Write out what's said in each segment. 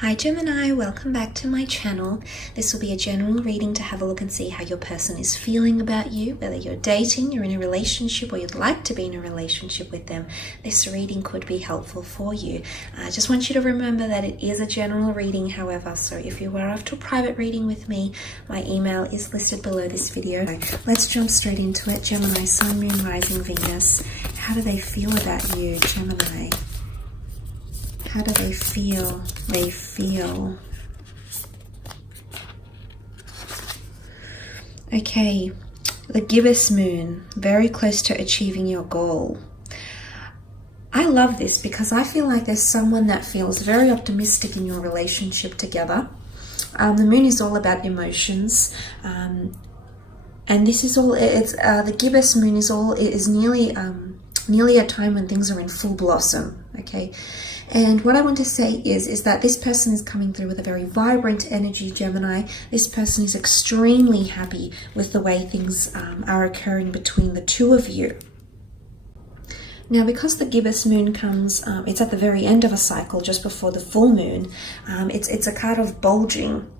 Hi Gemini, welcome back to my channel. This will be a general reading to have a look and see how your person is feeling about you, whether you're dating, you're in a relationship, or you'd like to be in a relationship with them. This reading could be helpful for you. I just want you to remember that it is a general reading, however, so if you were after a private reading with me, my email is listed below this video. Let's jump straight into it. Gemini, Sun, Moon, Rising, Venus. How do they feel about you, Gemini? How do they feel? They feel. Okay, the gibbous moon, very close to achieving your goal. I love this because I feel like there's someone that feels very optimistic in your relationship together. The moon is all about emotions. And this is all, the gibbous moon is nearly a time when things are in full blossom, okay? And what I want to say is that this person is coming through with a very vibrant energy, Gemini. This person is extremely happy with the way things are occurring between the two of you. Now, because the gibbous moon comes, it's at the very end of a cycle, just before the full moon, it's a card of bulging.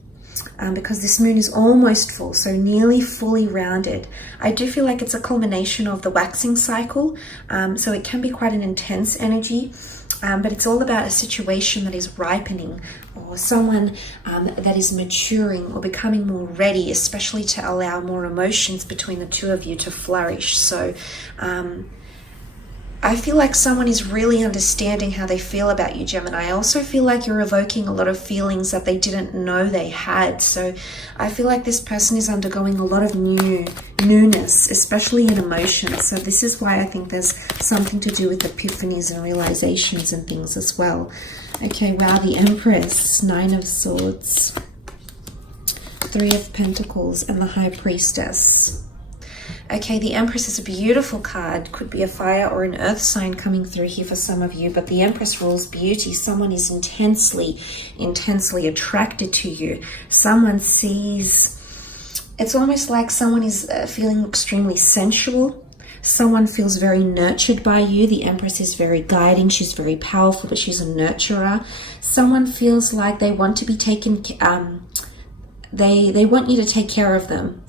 Because this moon is almost full, so nearly fully rounded. I do feel like it's a culmination of the waxing cycle, so it can be quite an intense energy, but it's all about a situation that is ripening, or someone that is maturing or becoming more ready, especially to allow more emotions between the two of you to flourish. So I feel like someone is really understanding how they feel about you, Gemini. I also feel like you're evoking a lot of feelings that they didn't know they had. So I feel like this person is undergoing a lot of newness, especially in emotions. So this is why I think there's something to do with epiphanies and realizations and things as well. Okay, wow, the Empress, Nine of Swords, Three of Pentacles, and the High Priestess. Okay, the Empress is a beautiful card. Could be a fire or an earth sign coming through here for some of you, but the Empress rules beauty. Someone is intensely attracted to you. Someone sees, it's almost like someone is feeling extremely sensual. Someone feels very nurtured by you. The Empress is very guiding. She's very powerful, but she's a nurturer. Someone feels like they want to be taken, they want you to take care of them.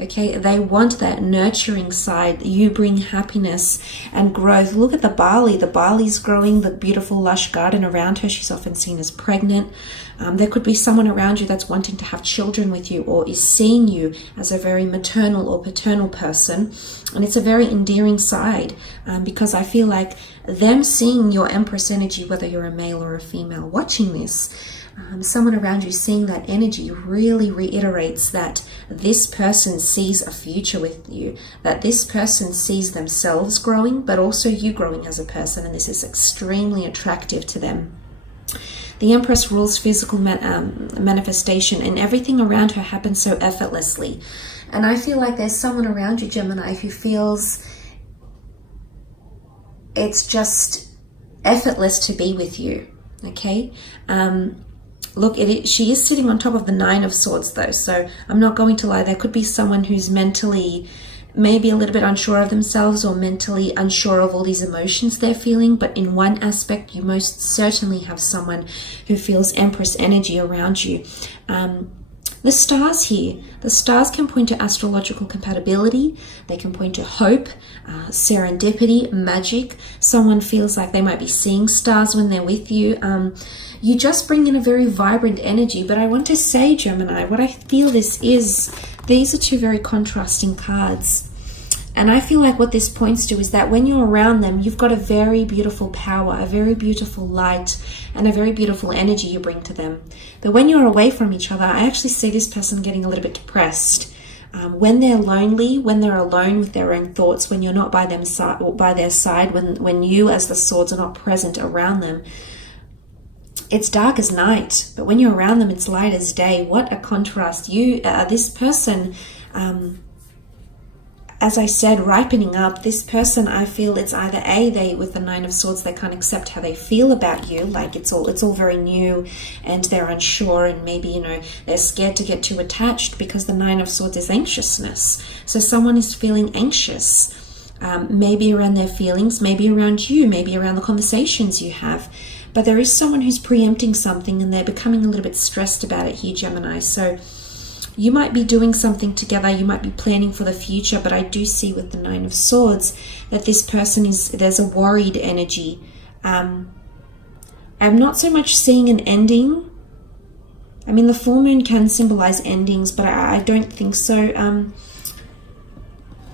Okay, they want that nurturing side. You bring happiness and growth. Look at the barley. The barley's growing, the beautiful lush garden around her. She's often seen as pregnant. There could be someone around you that's wanting to have children with you, or is seeing you as a very maternal or paternal person. And it's a very endearing side, because I feel like them seeing your Empress energy, whether you're a male or a female watching this, someone around you seeing that energy really reiterates that this person sees a future with you, that this person sees themselves growing, but also you growing as a person, and this is extremely attractive to them. The Empress rules physical manifestation, and everything around her happens so effortlessly. And I feel like there's someone around you, Gemini, who feels it's just effortless to be with you, okay? Look, she is sitting on top of the Nine of Swords though, so I'm not going to lie. There could be someone who's mentally maybe a little bit unsure of themselves, or mentally unsure of all these emotions they're feeling, but in one aspect, you most certainly have someone who feels Empress energy around you. The stars here, the stars can point to astrological compatibility. They can point to hope, serendipity, magic. Someone feels like they might be seeing stars when they're with you. You just bring in a very vibrant energy. But I want to say, Gemini, what I feel these are two very contrasting cards. And I feel like what this points to is that when you're around them, you've got a very beautiful power, a very beautiful light, and a very beautiful energy you bring to them. But when you're away from each other, I actually see this person getting a little bit depressed. When they're lonely, when they're alone with their own thoughts, when you're not by their side, when you as the swords are not present around them, it's dark as night. But when you're around them, it's light as day. What a contrast. This person, as I said, ripening up. This person, I feel it's either they with the Nine of Swords, they can't accept how they feel about you, like it's all very new, and they're unsure, and maybe they're scared to get too attached, because the Nine of Swords is anxiousness. So someone is feeling anxious, maybe around their feelings, maybe around you, maybe around the conversations you have. but there is someone who's preempting something and they're becoming a little bit stressed about it here, Gemini. So you might be doing something together, you might be planning for the future, but I do see with the Nine of Swords that this person there's a worried energy. I'm not so much seeing an ending. I mean, the full moon can symbolize endings, but I don't think so.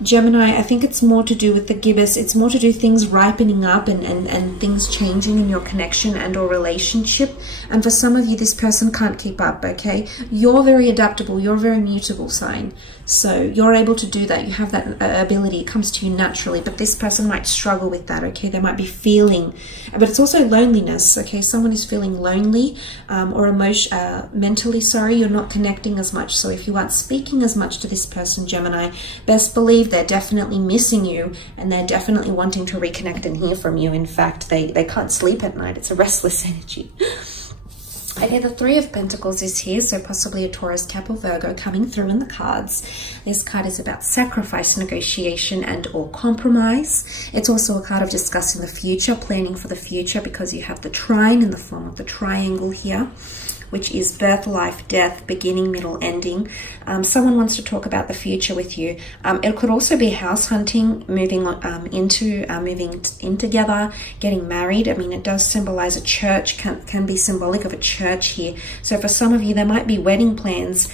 Gemini, I think it's more to do with the gibbous. It's more to do things ripening up and things changing in your connection and or relationship. And for some of you, this person can't keep up, okay? You're very adaptable. You're a very mutable sign. So you're able to do that. You have that ability. It comes to you naturally. But this person might struggle with that, okay? They might be feeling, but it's also loneliness, okay? Someone is feeling lonely or mentally, sorry, you're not connecting as much. So if you aren't speaking as much to this person, Gemini, best believe they're definitely missing you and they're definitely wanting to reconnect and hear from you. In fact, they can't sleep at night. It's a restless energy. Okay, the Three of Pentacles is here, so possibly a Taurus, Cap, or Virgo coming through in the cards. This card is about sacrifice, negotiation, and or compromise. It's also a card of discussing the future, planning for the future, because you have the trine in the form of the triangle here, which is birth, life, death, beginning, middle, ending. Someone wants to talk about the future with you. It could also be house hunting, moving in together, getting married. I mean, it does symbolize a church, can be symbolic of a church here. So for some of you, there might be wedding plans.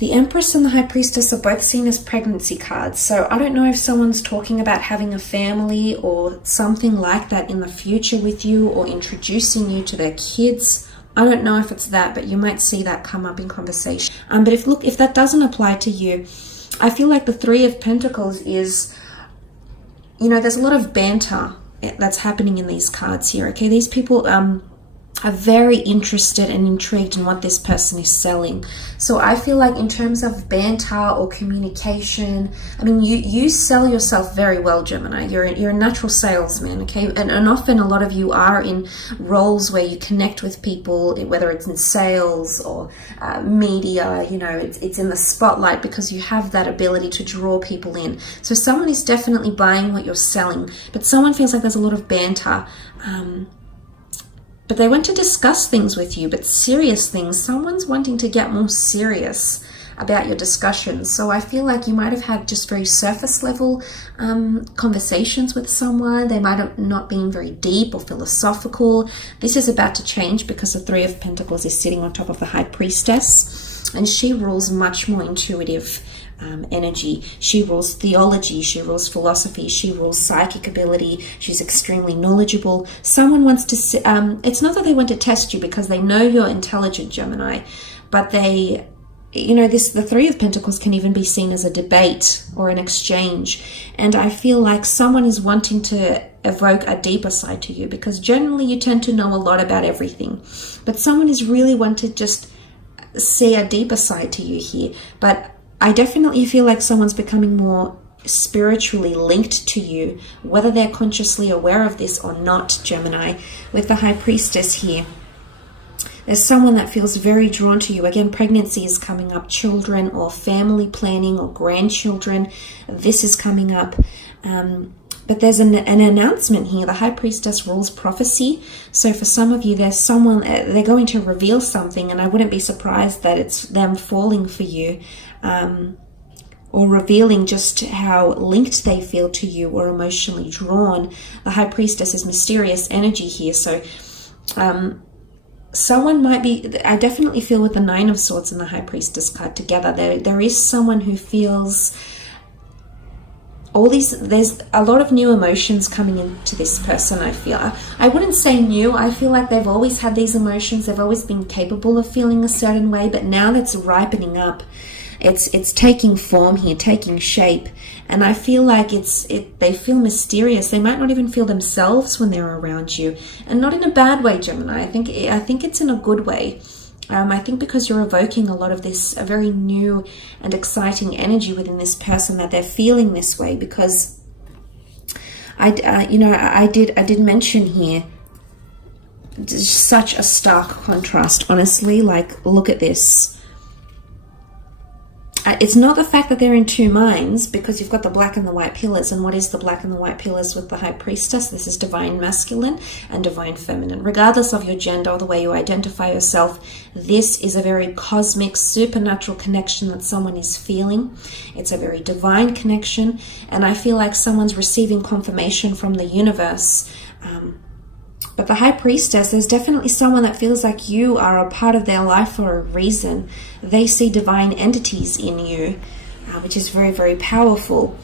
The Empress and the High Priestess are both seen as pregnancy cards. So I don't know if someone's talking about having a family or something like that in the future with you, or introducing you to their kids. I don't know if it's that, but you might see that come up in conversation. But if that doesn't apply to you, I feel like the Three of Pentacles is, there's a lot of banter that's happening in these cards here, okay? These people are very interested and intrigued in what this person is selling. So I feel like in terms of banter or communication, I mean, you sell yourself very well, Gemini. You're a natural salesman, okay? And often a lot of you are in roles where you connect with people, whether it's in sales or media, it's in the spotlight because you have that ability to draw people in. So someone is definitely buying what you're selling, but someone feels like there's a lot of banter. But they want to discuss things with you, but serious things. Someone's wanting to get more serious about your discussions. So I feel like you might have had just very surface level conversations with someone. They might have not been very deep or philosophical. This is about to change because the Three of Pentacles is sitting on top of the High Priestess, and she rules much more intuitive energy. She rules theology, she rules philosophy, she rules psychic ability. She's extremely knowledgeable. Someone wants to it's not that they want to test you because they know you're intelligent, Gemini, but the Three of Pentacles can even be seen as a debate or an exchange. And I feel like someone is wanting to evoke a deeper side to you, because generally you tend to know a lot about everything, but someone is really wanting to just see a deeper side to you here. But I definitely feel like someone's becoming more spiritually linked to you, whether they're consciously aware of this or not, Gemini. With the High Priestess here, there's someone that feels very drawn to you. Again, pregnancy is coming up, children or family planning or grandchildren. This is coming up. But there's an announcement here. The High Priestess rules prophecy. So for some of you, there's someone, they're going to reveal something, and I wouldn't be surprised that it's them falling for you, or revealing just how linked they feel to you or emotionally drawn. The High Priestess is mysterious energy here. So someone might be, I definitely feel with the Nine of Swords and the High Priestess card together, there is someone who feels there's a lot of new emotions coming into this person. I feel, I wouldn't say new, I feel like they've always had these emotions, they've always been capable of feeling a certain way, but now that's ripening up. It's taking form here, taking shape, and I feel like they feel mysterious. They might not even feel themselves when they're around you, and not in a bad way, Gemini. I think it's in a good way. I think because you're evoking a lot of this, a very new and exciting energy within this person, that they're feeling this way. Because I did mention here such a stark contrast. Honestly, like, look at this. it's not the fact that they're in two minds, because you've got the black and the white pillars. And what is the black and the white pillars with the High Priestess? This is divine masculine and divine feminine. Regardless of your gender or the way you identify yourself, this is a very cosmic, supernatural connection that someone is feeling. It's a very divine connection, and I feel like someone's receiving confirmation from the universe. But the High Priestess, there's definitely someone that feels like you are a part of their life for a reason. They see divine entities in you, which is very, very powerful.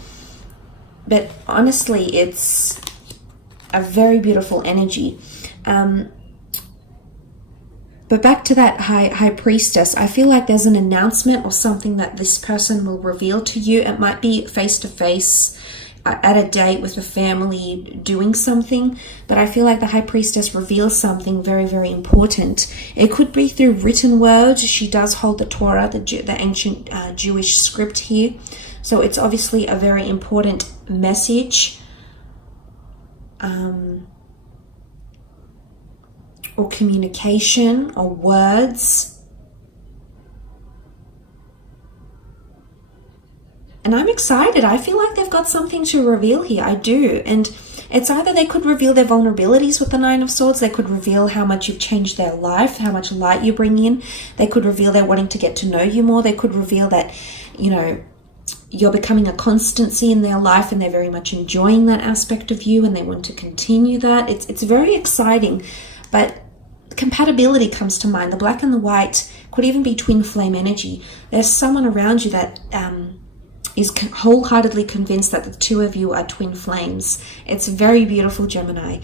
But honestly, it's a very beautiful energy. But back to that High Priestess, I feel like there's an announcement or something that this person will reveal to you. It might be face-to-face, at a date with a family, doing something, but I feel like the High Priestess reveals something very, very important. It could be through written words. She does hold the Torah, the ancient Jewish script here, so it's obviously a very important message, or communication, or words. And I'm excited. I feel like they've got something to reveal here. I do. And it's either they could reveal their vulnerabilities with the Nine of Swords. They could reveal how much you've changed their life, how much light you bring in. They could reveal they're wanting to get to know you more. They could reveal that, you know, you're becoming a constancy in their life and they're very much enjoying that aspect of you and they want to continue that. It's very exciting. But compatibility comes to mind. The black and the white could even be twin flame energy. There's someone around you that is wholeheartedly convinced that the two of you are twin flames. It's very beautiful, Gemini.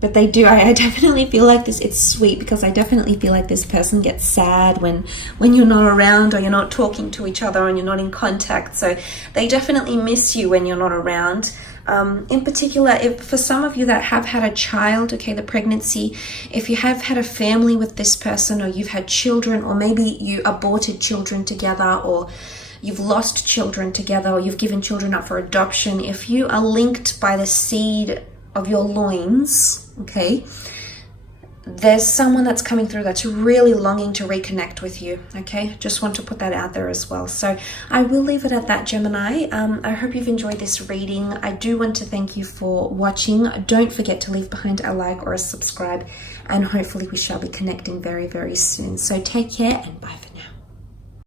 But they do, I definitely feel like this, it's sweet, because I definitely feel like this person gets sad when you're not around, or you're not talking to each other and you're not in contact. So they definitely miss you when you're not around. In particular, if for some of you that have had a child, okay, the pregnancy, if you have had a family with this person, or you've had children, or maybe you aborted children together, or you've lost children together, or you've given children up for adoption, if you are linked by the seed of your loins, okay, there's someone that's coming through that's really longing to reconnect with you, okay? Just want to put that out there as well. So I will leave it at that, Gemini. I hope you've enjoyed this reading. I do want to thank you for watching. Don't forget to leave behind a like or a subscribe, and hopefully we shall be connecting very, very soon. So take care, and bye for now.